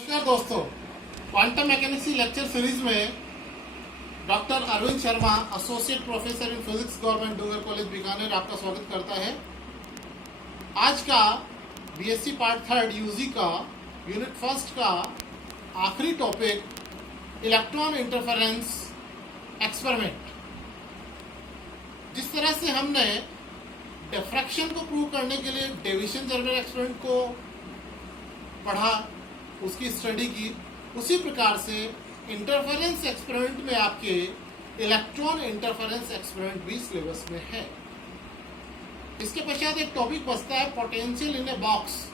नमस्कार दोस्तों, quantum mechanics की लेक्चर सीरीज में doctor Arvind Sharma, associate professor in physics, government Dungar college Bikaner, आपका स्वागत करता है। आज का बीएससी पार्ट 3 यूजी का यूनिट फर्स्ट का आखिरी टॉपिक इलेक्ट्रॉन इंटरफेरेंस एक्सपेरिमेंट। जिस तरह से हमने डिफ्रैक्शन को प्रूव करने के लिए डेविएशन जर्मेर एक्सपेरिमेंट को पढ़ा, उसकी स्टडी की, उसी प्रकार से इंटरफेरेंस एक्सपेरिमेंट में आपके इलेक्ट्रॉन इंटरफेरेंस एक्सपेरिमेंट भी सिलेबस में है। इसके पश्चात एक टॉपिक बचता है पोटेंशियल इन ए बॉक्स,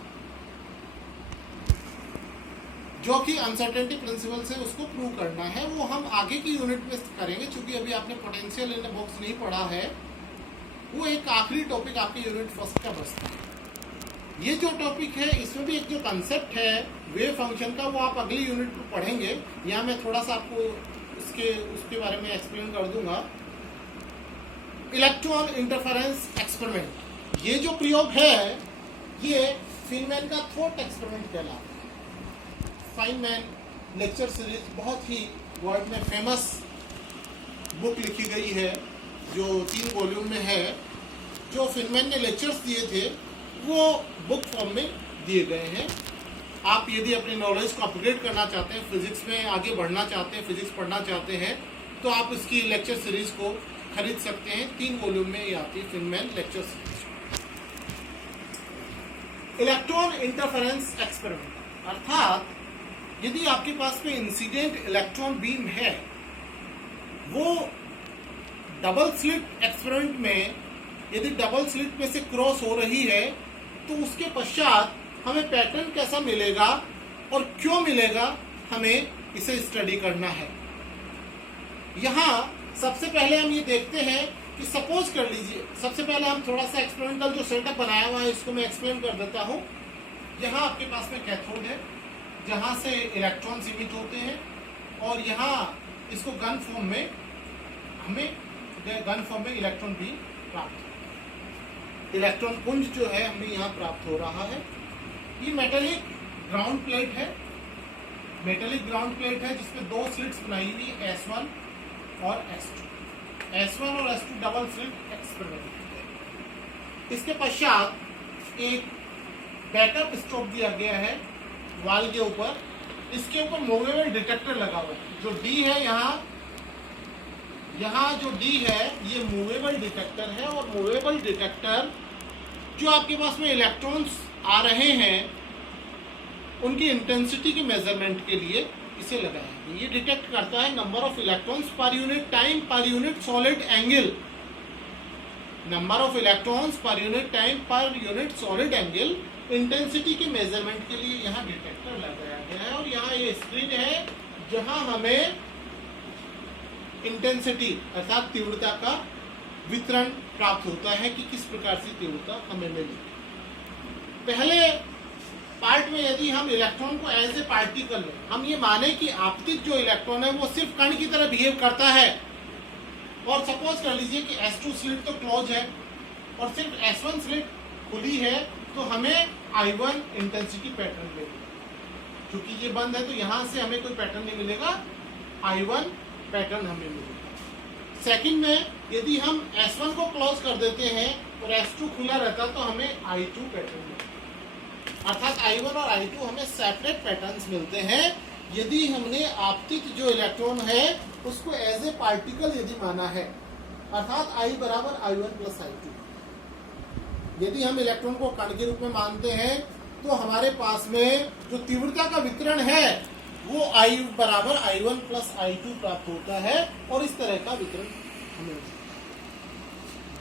जो कि अनसर्टेनिटी प्रिंसिपल से उसको प्रूव करना है। वो हम आगे की यूनिट में करेंगे, क्योंकि अभी आपने पोटेंशियल इन ए बॉक्स नहीं पढ़ा है। वो एक आखिरी टॉपिक आपके यूनिट फर्स्ट का बचता है। ये जो टॉपिक है, इसमें भी एक जो कंसेप्ट है वेव फंक्शन का, वो आप अगली यूनिट में पढ़ेंगे। यहाँ मैं थोड़ा सा आपको उसके बारे में एक्सप्लेन कर दूंगा। इलेक्ट्रॉन इंटरफेरेंस एक्सपेरिमेंट, ये जो प्रयोग है, ये फीनमैन का थॉट एक्सपेरिमेंट कहलाता है। फाइनमैन लेक्चर सीरीज बहुत ही वर्ल्ड में फेमस बुक लिखी गई है, जो 3 वॉल्यूम में है। जो फीनमैन ने लेक्चर्स दिए थे वो बुक फॉर्म में दिए गए हैं। आप यदि अपनी नॉलेज को अपग्रेड करना चाहते हैं, फिजिक्स में आगे बढ़ना चाहते हैं, फिजिक्स पढ़ना चाहते हैं, तो आप इसकी लेक्चर सीरीज को खरीद सकते हैं। 3 वॉल्यूम में ये आती है Feynman lecture series. Electron interference experiment अर्थात यदि आपके पास में इंसिडेंट इलेक्ट्रॉन बीम है, वो डबल स्लिट एक्सपेरिमेंट में यदि डबल स्लिट में से क्रॉस हो रही है, तो उसके पश्चात हमें पैटर्न कैसा मिलेगा और क्यों मिलेगा, हमें इसे स्टडी करना है। यहाँ सबसे पहले हम ये देखते हैं कि सपोज कर लीजिए, सबसे पहले हम थोड़ा सा एक्सपेरिमेंटल जो सेटअप बनाया हुआ है इसको मैं एक्सप्लेन कर देता हूँ। यहाँ आपके पास में कैथोड है, जहाँ से इलेक्ट्रॉन्स इमिट होते हैं, और यहाँ इसको गन फॉर्म में इलेक्ट्रॉन भी प्राप्त हो, इलेक्ट्रॉन पुंज जो है हमें यहाँ प्राप्त हो रहा है। ये मेटेलिक ग्राउंड प्लेट है, जिसमें 2 स्लिट्स बनाई हुई, S1 और S2 डबल स्लिट एक्सपेरिमेंट। इसके पश्चात एक बैकअप स्टॉप दिया गया है वाल के ऊपर। इसके ऊपर मूवेबल डिटेक्टर लगा हुआ है। जो D है, यहाँ जो D है, ये मूवेबल डिटेक्टर है, और मूवेबल डिटेक्टर जो आपके पास में इलेक्ट्रॉन्स आ रहे हैं उनकी इंटेंसिटी के मेजरमेंट के लिए इसे लगाया है। ये डिटेक्ट करता है number of electrons per unit time per unit solid angle. Number of electrons per unit time per unit solid angle intensity के मेजरमेंट के लिए यहाँ डिटेक्टर लगाया गया है। और यहाँ ये स्क्रीन है जहाँ हमें इंटेंसिटी अर्थात तीव्रता का वितरण प्राप्त होता है कि किस प्रकार से तीव्रता हमें मिली। पहले पार्ट में यदि हम इलेक्ट्रॉन को एज ए पार्टिकल, हम ये माने कि आपतित जो इलेक्ट्रॉन है वो सिर्फ कण की तरह बिहेव करता है, और सपोज कर लीजिए कि S2 स्लिट तो क्लोज है और सिर्फ S1 स्लिट खुली है, तो हमें I1 इंटेंसिटी पैटर्न मिलेगा। क्योंकि ये बंद है तो यहाँ से हमें कोई पैटर्न नहीं मिलेगा, I1 पैटर्न हमें मिलेगा। सेकंड में यदि हम S1 को क्लोज कर देते हैं और S2 खुला रहता तो हमें I2 पैटर्न मिलेगा। अर्थात I1 और I2 हमें सेपरेट पैटर्न्स मिलते हैं यदि हमने आपतित जो इलेक्ट्रॉन है उसको एज ए पार्टिकल यदि माना है, अर्थात I बराबर I1 प्लस I2। यदि हम इलेक्ट्रॉन को कण के रूप में मानते हैं तो हमारे पास में जो तीव्रता का वितरण है वो I बराबर I1 प्लस I2 प्राप्त होता है, और इस तरह का वितरण हमें।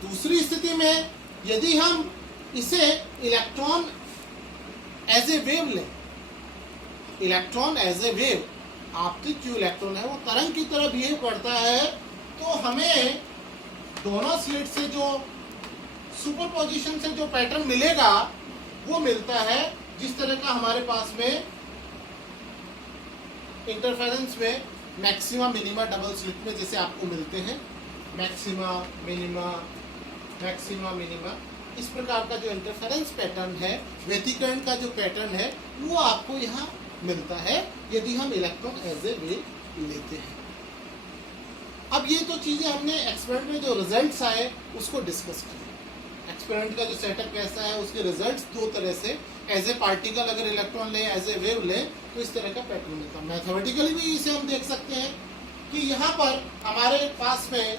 दूसरी स्थिति में यदि हम इसे इलेक्ट्रॉन एज ए वेव लें, इलेक्ट्रॉन एज ए वेव, आपतित जो इलेक्ट्रॉन है वो तरंग की तरह बिहेव करता है, तो हमें दोनों स्लिट से जो सुपरपोजिशन से जो पैटर्न मिलेगा वो मिलता है जिस तरह का हमारे पास में इंटरफेरेंस में मैक्सिमा मिनिमा डबल स्लिट में जैसे आपको मिलते हैं, मैक्सिमा मिनिमा, इस प्रकार का जो इंटरफेरेंस पैटर्न है, व्यतिकरण का जो पैटर्न है, वो आपको यहाँ मिलता है यदि हम इलेक्ट्रॉन एज ए वेव लेते हैं। अब ये तो चीजें हमने एक्सपेरिमेंट में जो रिजल्ट्स आए उसको डिस्कस करें। एक्सपेरिमेंट का जो सेटअप कैसा है, उसके रिजल्ट्स दो तरह से, एज ए पार्टिकल अगर इलेक्ट्रॉन ले, एज ए वेव ले, तो इस तरह का पैटर्न मिलता है। मैथमेटिकली भी इसे हम देख सकते हैं कि यहाँ पर हमारे पास में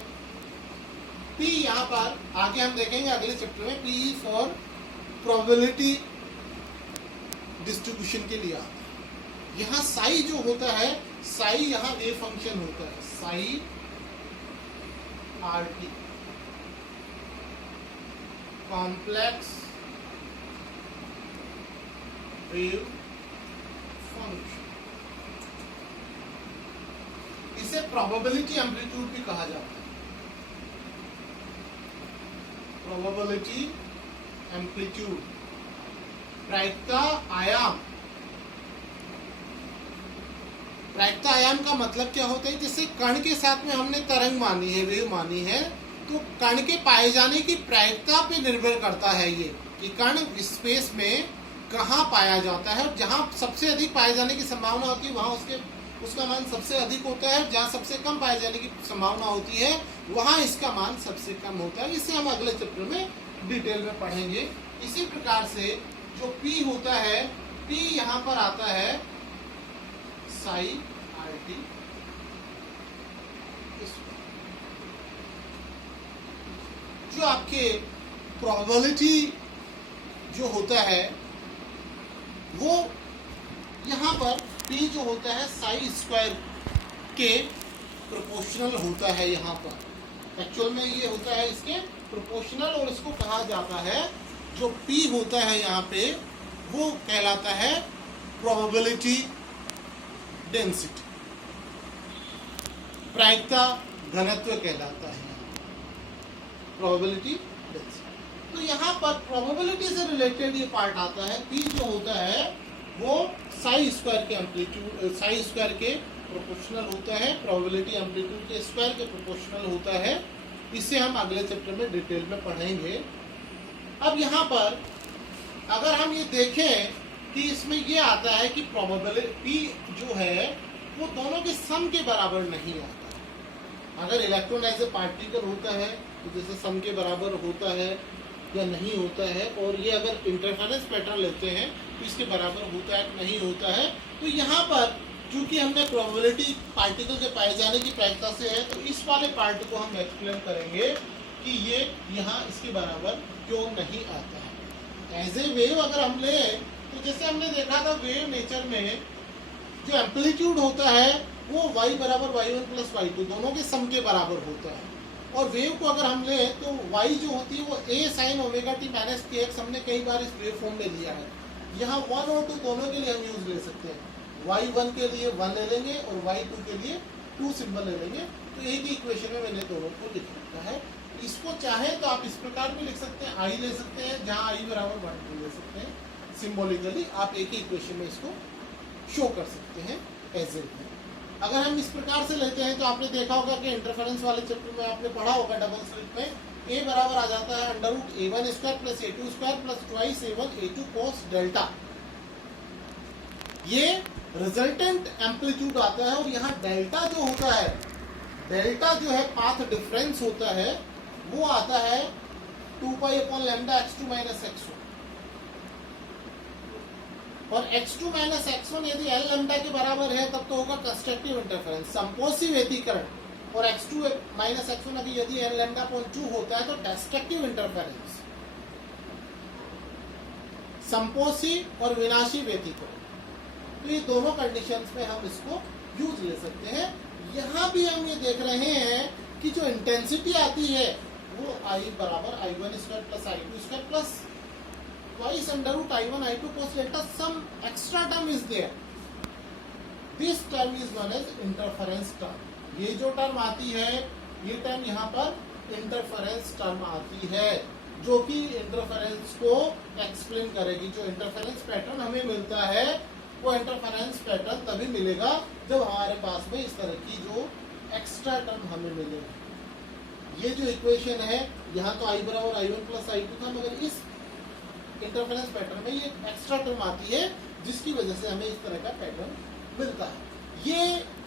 P, यहाँ पर आगे हम देखेंगे अगले चैप्टर में, P फॉर प्रोबेबिलिटी डिस्ट्रीब्यूशन के लिए आता है। यहाँ साई जो होता है, साई यहाँ वेव फंक्शन होता है, Sai RT complex wave function. इसे प्रोबेबिलिटी एम्पलीट्यूड भी कहा जाता है, प्रोबेबिलिटी एम्पलीट्यूड, प्रायिकता आयाम। प्रायिकता आयाम का मतलब क्या होता है, जैसे कण के साथ में हमने तरंग मानी है, वेव मानी है, तो कण के पाए जाने की प्रायिकता पे निर्भर करता है ये कि कण स्पेस में कहाँ पाया जाता है, और जहाँ सबसे अधिक पाए जाने की संभावना होती है वहाँ उसका मान सबसे अधिक होता है, जहाँ सबसे कम पाए जाने की संभावना होती है वहाँ इसका मान सबसे कम होता है। इसे हम अगले चैप्टर में डिटेल में पढ़ेंगे। इसी प्रकार से जो P होता है, P यहाँ पर आता है साई RT, जो आपके प्रोबेबिलिटी जो होता है वो यहाँ पर P जो होता है साई स्क्वायर के प्रोपोर्शनल होता है। यहाँ पर एक्चुअल में ये होता है इसके प्रोपोर्शनल, और इसको कहा जाता है, जो P होता है यहाँ पे वो कहलाता है प्रोबेबिलिटी डेंसिटी, प्रायिकता घनत्व कहलाता है प्रोबेबिलिटी डेंसिटी। तो यहाँ पर प्रोबेबिलिटी से रिलेटेड ये पार्ट आता है। P जो होता है वो साई स्क्वायर के एम्पलीट्यूड, साई स्क्वायर के प्रोपोर्शनल होता है, प्रोबेबिलिटी एम्पलीट्यूड के स्क्वायर के प्रोपोर्शनल होता है। इसे हम अगले चैप्टर में डिटेल में पढ़ेंगे। अब यहाँ पर अगर हम ये देखें कि इसमें ये आता है कि प्रोबेबिलिटी जो है वो दोनों के सम के बराबर नहीं आता। अगर इलेक्ट्रॉन एज ए पार्टिकल होता है तो जैसे सम के बराबर होता है या नहीं होता है, और ये अगर इंटरफेरेंस पैटर्न लेते हैं तो इसके बराबर होता है नहीं होता है। तो यहाँ पर चूंकि हमने प्रोबेबिलिटी पार्टिकल के पाए जाने की प्रायिकता से है, तो इस वाले पार्ट को हम एक्सप्लेन करेंगे कि ये यहाँ इसके बराबर क्यों नहीं आता है। एज ए वेव अगर हम ले, तो जैसे हमने देखा था वेव नेचर में जो एम्पलीट्यूड होता है वो y बराबर y1 प्लस y2 दोनों के सम के बराबर होता है। और वेव को अगर हम ले तो y जो होती है वो a sin omega t minus kx हमने कई बार इस वेव फॉर्म में लिया है। यहाँ 1 और 2 दोनों के लिए हम यूज ले सकते हैं। y1 के लिए 1 ले लेंगे और y2 के लिए 2 सिंबल ले लेंगे। तो एक ही इक्वेशन में मैंने दोनों को लिख रखा है। इसको चाहे तो आप इस प्रकार भी लिख सकते हैं, i ले सकते हैं, जहाँ i बराबर 1 2 ले सकते हैं। सिम्बोलिकली आप एक ही इक्वेशन में इसको शो कर सकते हैं एज ए। अगर हम इस प्रकार से लेते हैं तो आपने देखा होगा कि इंटरफेरेंस वाले चैप्टर में आपने पढ़ा होगा डबल स्लिट में a बराबर आ जाता है under root a1 square plus a2 square plus twice a1 a2 cos delta. ये रिजल्टेंट एम्पलीट्यूड आता है। और यहाँ डेल्टा जो होता है, डेल्टा जो है पाथ डिफरेंस होता है, वो आता है 2 pi upon lambda x2 minus x1। और x2 माइनस x1 यदि l लैम्डा के बराबर है तब तो होगा कंस्ट्रक्टिव इंटरफेरेंस, संपोषी व्यतिकरण। और x2 माइनस x1 अभी यदि l लैम्डा अपॉन 2 होता है तो डिस्ट्रक्टिव इंटरफेरेंस, संपोषी और विनाशी व्यतिकरण। तो ये दोनों कंडीशंस में हम इसको यूज ले सकते हैं। यहाँ भी हम ये देख रहे हैं कि जो इंटेंसिटी आती है वो I बराबर I1 square plus I2 square plus twice under root I1 I2 cos delta. Some extra term is there. This term is known as interference term. ये जो टर्म आती है, ये टर्म यहाँ पर इंटरफेरेंस टर्म आती है, जो कि इंटरफेरेंस को एक्सप्लेन करेगी। जो इंटरफेरेंस पैटर्न हमें मिलता है वो इंटरफेरेंस पैटर्न तभी मिलेगा जब हमारे पास में इस तरह की जो एक्स्ट्रा टर्म हमें मिलेगी। ये जो इक्वेशन है, यहाँ तो I बराबर I1 प्लस I2 था, मगर इस इंटरफेरेंस पैटर्न में ये एक्स्ट्रा टर्म आती है जिसकी वजह से हमें इस तरह का पैटर्न मिलता है। ये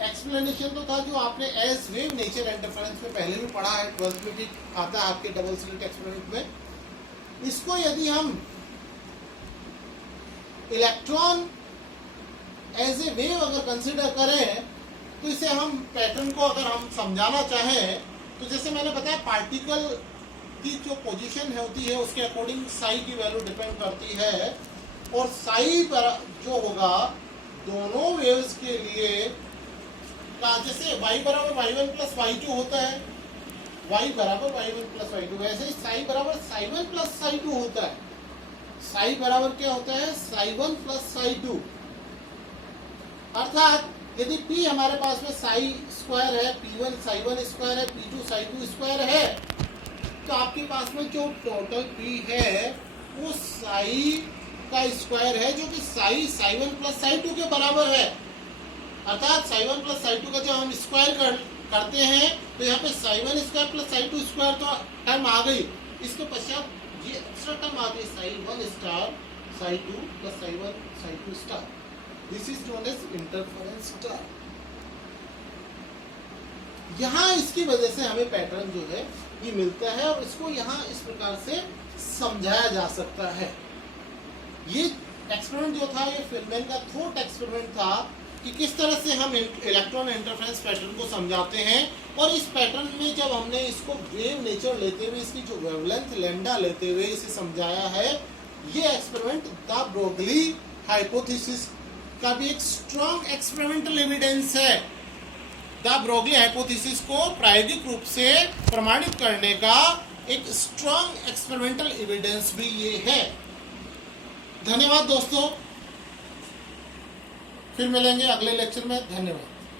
एक्सप्लेनेशन तो था जो आपने एज वेव नेचर इंटरफेरेंस में पहले भी पढ़ा है, 12th में भी आता है आपके डबल स्लिट एक्सपेरिमेंट में। इसको यदि हम इलेक्ट्रॉन एज ए वेव अगर कंसिडर करें तो इसे हम पैटर्न को अगर हम समझाना चाहें तो जैसे मैंने बताया पार्टिकल की जो पोजीशन होती है उसके अकॉर्डिंग साई की वैल्यू डिपेंड करती है, और साई पर जो होगा दोनों वेव्स के लिए जैसे y बराबर y1 प्लस y2 होता है, y बराबर y1 प्लस y2, वैसे ही साई बराबर साई1 प्लस साई2 होता है। साई बराबर क्या होता है, साई1 प्लस साई2। अर्थात यदि p हमारे पास में साई स्क्वायर है, p1 साई1 स्क्वायर है, p2 साई2 स्क्वायर है, तो आपके पास में जो टोटल p है वो साई का स्क्वायर है जो कि साई साई1 प्लस साई2 के बराबर है। अर्थात साई1 प्लस साई2 का जब हम स्क्वायर करते हैं तो यहाँ पे psi one square plus psi two square तो टर्म आ गई, इसके पश्चात ये एक्स्ट्रा टर्म आ गई psi one star psi two plus psi one psi two star. This is known as interference star. यहाँ इसकी वजह से हमें पैटर्न जो है ये मिलता है और इसको यहाँ इस प्रकार से समझाया जा सकता है। ये एक्सपेरिमेंट जो था ये फिल्मेन का थॉट एक्सपेरिमेंट था कि किस तरह से हम इलेक्ट्रॉन इंटरफेरेंस पैटर्न को समझाते हैं, और इस पैटर्न में जब हमने इसको वेव नेचर लेते हुए इसकी जो वेवलेंथ लैम्डा लेते हुए इसे समझाया है, ये एक्सपेरिमेंट द ब्रोगली हाइपोथेसिस का भी एक स्ट्रॉन्ग एक्सपेरिमेंटल एविडेंस है। द ब्रोगली हाइपोथेसिस को प्रायोगिक रूप से प्रमाणित करने का एक स्ट्रॉन्ग एक्सपेरिमेंटल एविडेंस भी ये है। धन्यवाद दोस्तों, फिर मिलेंगे अगले लेक्चर में। धन्यवाद।